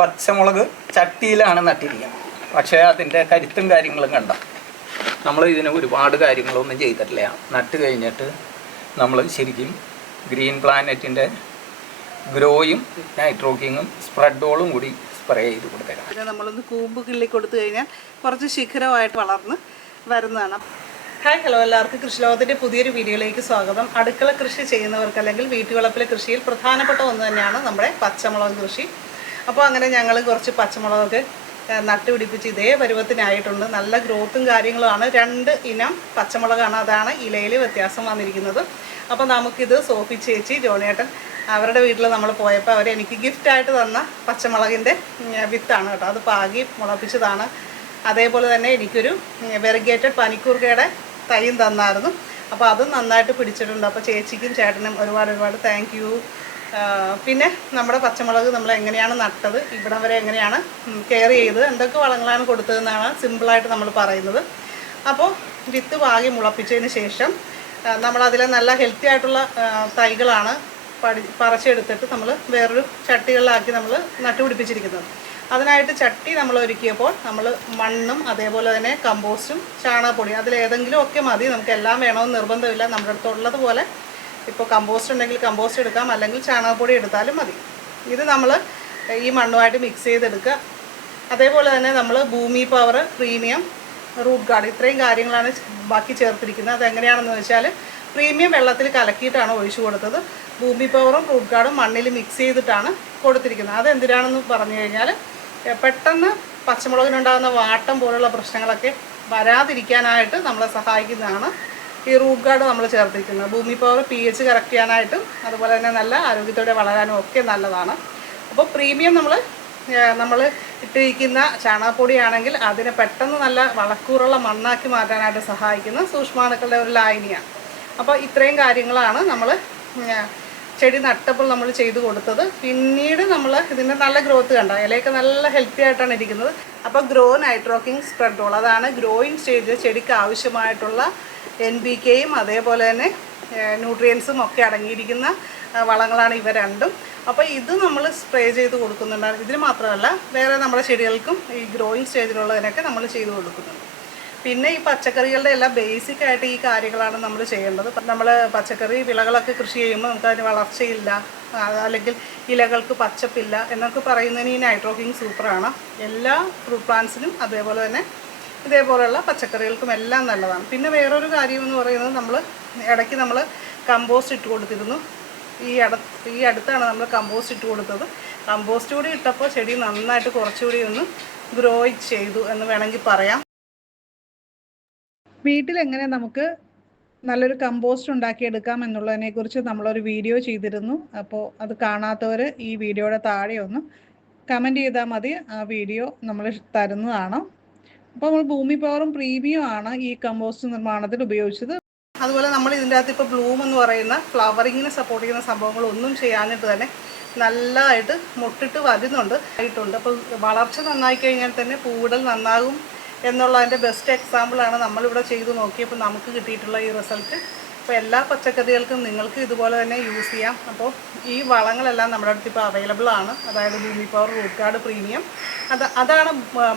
പച്ചമുളക് ചട്ടിയിലാണ് നട്ടിരിക്കുന്നത്. പക്ഷേ അതിന്റെ കരുത്തും കാര്യങ്ങളും കണ്ട? നമ്മൾ ഇതിന് ഒരുപാട് കാര്യങ്ങളൊന്നും ചെയ്തിട്ടില്ല. നട്ട് കഴിഞ്ഞിട്ട് നമ്മൾ ശരിക്കും ഗ്രീൻ പ്ലാനറ്റിന്റെ ഗ്രോയും നൈട്രോക്കിങ്ങും സ്പ്രെഡോളും കൂടി സ്പ്രേ ചെയ്ത് കൊടുത്തേക്കാം പിന്നെ നമ്മളൊന്ന് കൂമ്പ് കിള്ളി കൊടുത്തു കഴിഞ്ഞാൽ കുറച്ച് ശിഖരമായിട്ട് വളർന്ന് വരുന്നതാണ്. ഹായ് ഹലോ എല്ലാവർക്കും. കൃഷിലോകത്തിന്റെ പുതിയൊരു വീഡിയോയിലേക്ക് സ്വാഗതം. അടുക്കള കൃഷി ചെയ്യുന്നവർക്ക് അല്ലെങ്കിൽ വീട്ടുവളപ്പിലെ കൃഷിയിൽ പ്രധാനപ്പെട്ട ഒന്ന് തന്നെയാണ് നമ്മുടെ പച്ചമുളക് കൃഷി. അപ്പോൾ അങ്ങനെ ഞങ്ങൾ കുറച്ച് പച്ചമുളകൊക്കെ നട്ടുപിടിപ്പിച്ച് ഇതേ പരുവത്തിനായിട്ടുണ്ട്. നല്ല ഗ്രോത്തും കാര്യങ്ങളുമാണ്. രണ്ട് ഇനം പച്ചമുളകാണ് അതാണ് ഇലയിൽ വ്യത്യാസം വന്നിരിക്കുന്നത്. അപ്പോൾ നമുക്കിത് സോഫി ചേച്ചി ജോണിയേട്ടൻ അവരുടെ വീട്ടിൽ നമ്മൾ പോയപ്പോൾ അവർ എനിക്ക് ഗിഫ്റ്റായിട്ട് തന്ന പച്ചമുളകിന്റെ വിത്താണ് കേട്ടോ. അത് പാകി മുളപ്പിച്ചതാണ്. അതേപോലെ തന്നെ എനിക്കൊരു വെറിഗേറ്റഡ് പനിക്കൂർക്കയുടെ തൈയും തന്നായിരുന്നു. അപ്പോൾ അതും നന്നായിട്ട് പിടിച്ചിട്ടുണ്ട്. അപ്പോൾ ചേച്ചിക്കും ചേട്ടനും ഒരുപാട് ഒരുപാട് താങ്ക് പിന്നെ നമ്മുടെ പച്ചമുളക് നമ്മൾ എങ്ങനെയാണ് നട്ടത് ഇവിടെ വരെ എങ്ങനെയാണ് കെയർ ചെയ്തത് എന്തൊക്കെ വളങ്ങളാണ് കൊടുത്തതെന്നാണ് സിമ്പിളായിട്ട് നമ്മൾ പറയുന്നത്. അപ്പോൾ വിത്ത് വാങ്ങി മുളപ്പിച്ചതിന് ശേഷം നമ്മളതിലെ നല്ല ഹെൽത്തി ആയിട്ടുള്ള തൈകളാണ് പടി പറിച്ചെടുത്തിട്ട് നമ്മൾ വേറൊരു ചട്ടികളിലാക്കി നമ്മൾ നട്ടുപിടിപ്പിച്ചിരിക്കുന്നത്. അതിനായിട്ട് ചട്ടി നമ്മൾ ഒരുക്കിയപ്പോൾ നമ്മൾ മണ്ണും അതേപോലെ തന്നെ കമ്പോസ്റ്റും ചാണകപ്പൊടി അതിലേതെങ്കിലും ഒക്കെ മതി. നമുക്ക് എല്ലാം വേണമെന്ന് നിർബന്ധമില്ല. നമ്മുടെ അടുത്തുള്ളത് പോലെ ഇപ്പോൾ കമ്പോസ്റ്റ് ഉണ്ടെങ്കിൽ കമ്പോസ്റ്റ് എടുക്കാം അല്ലെങ്കിൽ ചാണകപ്പൊടി എടുത്താലും മതി. ഇത് നമ്മൾ ഈ മണ്ണുമായിട്ട് മിക്സ് ചെയ്തെടുക്കുക. അതേപോലെ തന്നെ നമ്മൾ ഭൂമി പവർ പ്രീമിയം റൂട്ട് ഗാർഡ് ഇത്രയും കാര്യങ്ങളാണ് ബാക്കി ചേർത്തിരിക്കുന്നത്. അതെങ്ങനെയാണെന്ന് വെച്ചാൽ പ്രീമിയം വെള്ളത്തിൽ കലക്കിയിട്ടാണ് ഒഴിച്ചു കൊടുത്തത്. ഭൂമി പവറും റൂട്ട് ഗാർഡും മണ്ണിൽ മിക്സ് ചെയ്തിട്ടാണ് കൊടുത്തിരിക്കുന്നത്. അതെന്തിനാണെന്ന് പറഞ്ഞു കഴിഞ്ഞാൽ പെട്ടെന്ന് പച്ചമുളകിനുണ്ടാകുന്ന വാട്ടം പോലുള്ള പ്രശ്നങ്ങളൊക്കെ വരാതിരിക്കാനായിട്ട് നമ്മളെ സഹായിക്കുന്നതാണ് ഈ റൂട്ട് ഗാർഡ് നമ്മൾ ചേർത്തിരിക്കുന്നത്. ഭൂമി പവർ പി എച്ച് കറക്റ്റ് ചെയ്യാനായിട്ടും അതുപോലെ തന്നെ നല്ല ആരോഗ്യത്തോടെ വളരാനും ഒക്കെ നല്ലതാണ്. അപ്പോൾ പ്രീമിയം നമ്മൾ നമ്മൾ ഇട്ടിരിക്കുന്ന ചാണകപ്പൊടിയാണെങ്കിൽ അതിനെ പെട്ടെന്ന് നല്ല വളക്കൂറുള്ള മണ്ണാക്കി മാറ്റാനായിട്ട് സഹായിക്കുന്ന സൂക്ഷ്മാണുക്കളുടെ ഒരു ലായനിയാണ്. അപ്പോൾ ഇത്രയും കാര്യങ്ങളാണ് നമ്മൾ ചെടി നട്ടപ്പോൾ നമ്മൾ ചെയ്തു കൊടുത്തത്. പിന്നീട് നമ്മൾ ഇതിന്റെ നല്ല ഗ്രോത്ത് കണ്ട? ഇലയൊക്കെ നല്ല ഹെൽത്തി ആയിട്ടാണ് ഇരിക്കുന്നത്. അപ്പോൾ ഗ്രോ നൈട്രോക്കിംഗ് സ്പ്രെഡോൾ അതാണ് ഗ്രോയിങ് സ്റ്റേജിൽ ചെടിക്ക് ആവശ്യമായിട്ടുള്ള എൻ ബി കെയും അതേപോലെ തന്നെ ന്യൂട്രിയൻസും ഒക്കെ അടങ്ങിയിരിക്കുന്ന വളങ്ങളാണ് ഇവ രണ്ടും. അപ്പോൾ ഇത് നമ്മൾ സ്പ്രേ ചെയ്ത് കൊടുക്കുന്നുണ്ട്. ഇതിന് മാത്രമല്ല വേറെ നമ്മുടെ ചെടികൾക്കും ഈ ഗ്രോയിങ് സ്റ്റേജിലുള്ളതിനൊക്കെ നമ്മൾ ചെയ്ത് കൊടുക്കുന്നുണ്ട്. പിന്നെ ഈ പച്ചക്കറികളുടെ എല്ലാം ബേസിക് ആയിട്ട് ഈ കാര്യങ്ങളാണ് നമ്മൾ ചെയ്യേണ്ടത്. നമ്മൾ പച്ചക്കറി വിളകളൊക്കെ കൃഷി ചെയ്യുമ്പോൾ നമുക്ക് അതിന് വളർച്ചയില്ല അല്ലെങ്കിൽ ഇലകൾക്ക് പച്ചപ്പില്ല എന്നൊക്കെ പറയുന്നതിന് ഈ നൈട്രോക്കിങ് സൂപ്പറാണ് എല്ലാ ഫ്രൂട്ട് പ്ലാന്റ്സിനും അതേപോലെ തന്നെ ഇതേപോലെയുള്ള പച്ചക്കറികൾക്കും എല്ലാം നല്ലതാണ്. പിന്നെ വേറൊരു കാര്യം എന്ന് പറയുന്നത് നമ്മൾ ഇടയ്ക്ക് നമ്മൾ കമ്പോസ്റ്റ് ഇട്ട് കൊടുത്തിരുന്നു. ഈ അട ഈ അടുത്താണ് നമ്മൾ കമ്പോസ്റ്റ് ഇട്ട് കൊടുത്തത്. കമ്പോസ്റ്റ് കൂടി ഇട്ടപ്പോൾ ചെടി നന്നായിട്ട് കുറച്ചുകൂടി ഒന്ന് ഗ്രോ ചെയ്തു എന്ന് വേണമെങ്കിൽ പറയാം. വീട്ടിലെങ്ങനെ നമുക്ക് നല്ലൊരു കമ്പോസ്റ്റ് ഉണ്ടാക്കിയെടുക്കാം എന്നുള്ളതിനെക്കുറിച്ച് നമ്മളൊരു വീഡിയോ ചെയ്തിരുന്നു. അപ്പോൾ അത് കാണാത്തവർ ഈ വീഡിയോയുടെ താഴെ ഒന്ന് കമന്റ് ചെയ്താൽ മതി. ആ വീഡിയോ നമ്മൾ തരുന്നതാണ്. അപ്പോൾ നമ്മൾ ഭൂമി പവറും പ്രീമിയം ആണ് ഈ കമ്പോസ്റ്റ് നിർമ്മാണത്തിൽ ഉപയോഗിച്ചത്. അതുപോലെ നമ്മൾ ഇതിന്റെ അകത്ത് ഇപ്പോൾ ബ്ലൂം എന്ന് പറയുന്ന ഫ്ലവറിങ്ങിനെ സപ്പോർട്ട് ചെയ്യുന്ന സംഭവങ്ങളൊന്നും ചെയ്യാഞ്ഞിട്ട് തന്നെ നല്ലതായിട്ട് മുട്ടിട്ട് വരുന്നുണ്ട്. ആയിട്ടുണ്ട്. അപ്പോൾ വളർച്ച നന്നായി കഴിഞ്ഞാൽ തന്നെ പൂവിടൽ നന്നാകും എന്നുള്ളതിന്റെ ബെസ്റ്റ് എക്സാമ്പിളാണ് നമ്മളിവിടെ ചെയ്തു നോക്കിയപ്പോൾ നമുക്ക് കിട്ടിയിട്ടുള്ള ഈ റിസൾട്ട് അപ്പോൾ എല്ലാ പച്ചക്കറികൾക്കും നിങ്ങൾക്ക് ഇതുപോലെ തന്നെ യൂസ് ചെയ്യാം. അപ്പോൾ ഈ വളങ്ങളെല്ലാം നമ്മുടെ അടുത്ത് ഇപ്പോൾ അവൈലബിൾ ആണ്. അതായത് ഭൂമി പവർ റൂട്ട് കാർഡ് പ്രീമിയം അത് അതാണ്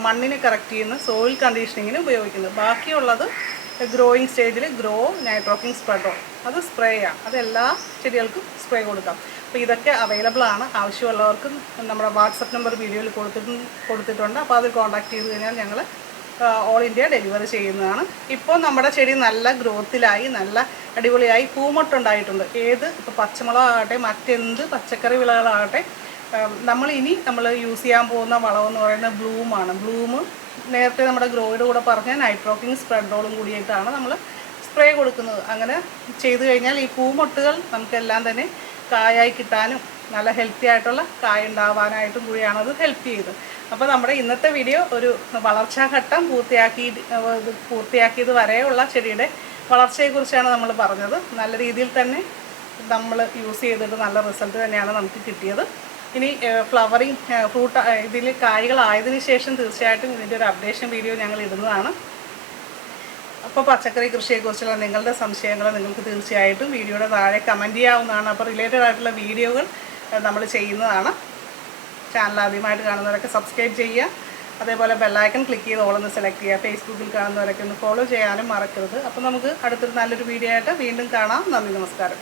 മണ്ണിനെ കറക്റ്റ് ചെയ്യുന്ന സോയിൽ കണ്ടീഷനിങ്ങിന് ഉപയോഗിക്കുന്നത്. ബാക്കിയുള്ളത് ഗ്രോയിങ് സ്റ്റേജിൽ ഗ്രോ നൈട്രോക്കിംഗ് സ്പ്രെഡോ അത് സ്പ്രേ ചെയ്യാം അത് എല്ലാ ചെടികൾക്കും സ്പ്രേ കൊടുക്കാം. അപ്പോൾ ഇതൊക്കെ അവൈലബിൾ ആണ്. ആവശ്യമുള്ളവർക്കും നമ്മുടെ വാട്സപ്പ് നമ്പർ വീഡിയോയിൽ കൊടുത്തിട്ട് കൊടുത്തിട്ടുണ്ട്. അപ്പോൾ അത് കോൺടാക്ട് ചെയ്ത് കഴിഞ്ഞാൽ ഞങ്ങൾ ഓൾ ഇന്ത്യ ഡെലിവറി ചെയ്യുന്നതാണ്. ഇപ്പോൾ നമ്മുടെ ചെടി നല്ല ഗ്രോത്തിലായി നല്ല അടിപൊളിയായി പൂമൊട്ടുണ്ടായിട്ടുണ്ട്. ഏത്? ഇപ്പോൾ പച്ചമുളകാകട്ടെ മറ്റെന്ത് പച്ചക്കറി വിളകളാകട്ടെ നമ്മളിനി നമ്മൾ യൂസ് ചെയ്യാൻ പോകുന്ന വളമെന്ന് പറയുന്നത് ബ്ലൂമാണ് ബ്ലൂമ് നേരത്തെ നമ്മുടെ ഗ്രോയുടെ കൂടെ പറഞ്ഞ നൈട്രോക്കിങ് സ്പ്രെഡോളും കൂടിയിട്ടാണ് നമ്മൾ സ്പ്രേ കൊടുക്കുന്നത്. അങ്ങനെ ചെയ്തു കഴിഞ്ഞാൽ ഈ പൂമൊട്ടുകൾ നമുക്കെല്ലാം തന്നെ കായായി കിട്ടാനും നല്ല ഹെൽത്തി ആയിട്ടുള്ള കായ ഉണ്ടാവാനായിട്ടും കൂടിയാണത് ഹെൽപ്പ് ചെയ്തത് അപ്പോൾ നമ്മുടെ ഇന്നത്തെ വീഡിയോ ഒരു വളർച്ചാഘട്ടം പൂർത്തിയാക്കി പൂർത്തിയാക്കിയത് വരെയുള്ള ചെടിയുടെ വളർച്ചയെക്കുറിച്ചാണ് നമ്മൾ പറഞ്ഞത്. നല്ല രീതിയിൽ തന്നെ നമ്മൾ യൂസ് ചെയ്തിട്ട് നല്ല റിസൾട്ട് തന്നെയാണ് നമുക്ക് കിട്ടിയത്. ഇനി ഫ്ലവറിങ് ഫ്രൂട്ട് ഇതിൽ കായ്കളായതിനു ശേഷം തീർച്ചയായിട്ടും ഇതിന്റെ ഒരു അപ്ഡേഷൻ വീഡിയോ ഞങ്ങൾ ഇടുന്നതാണ്. അപ്പോൾ പച്ചക്കറി കൃഷിയെക്കുറിച്ചുള്ള നിങ്ങളുടെ സംശയങ്ങൾ നിങ്ങൾക്ക് തീർച്ചയായിട്ടും വീഡിയോയുടെ താഴെ കമന്റ് ചെയ്യാവുന്നതാണ്. അപ്പോൾ റിലേറ്റഡ് ആയിട്ടുള്ള വീഡിയോകൾ നമ്മൾ ചെയ്യുന്നതാണ്. ചാനൽ ആദ്യമായിട്ട് കാണുന്നവരൊക്കെ സബ്സ്ക്രൈബ് ചെയ്യുക. അതേപോലെ ബെല്ലൈക്കൺ ക്ലിക്ക് ചെയ്ത് ഓളൊന്ന് സെലക്ട് ചെയ്യുക. ഫേസ്ബുക്കിൽ കാണുന്നവരൊക്കെ ഒന്ന് ഫോളോ ചെയ്യാനും മറക്കരുത്. അപ്പോൾ നമുക്ക് അടുത്തൊരു നല്ലൊരു വീഡിയോ ആയിട്ട് വീണ്ടും കാണാം. നന്ദി നമസ്കാരം.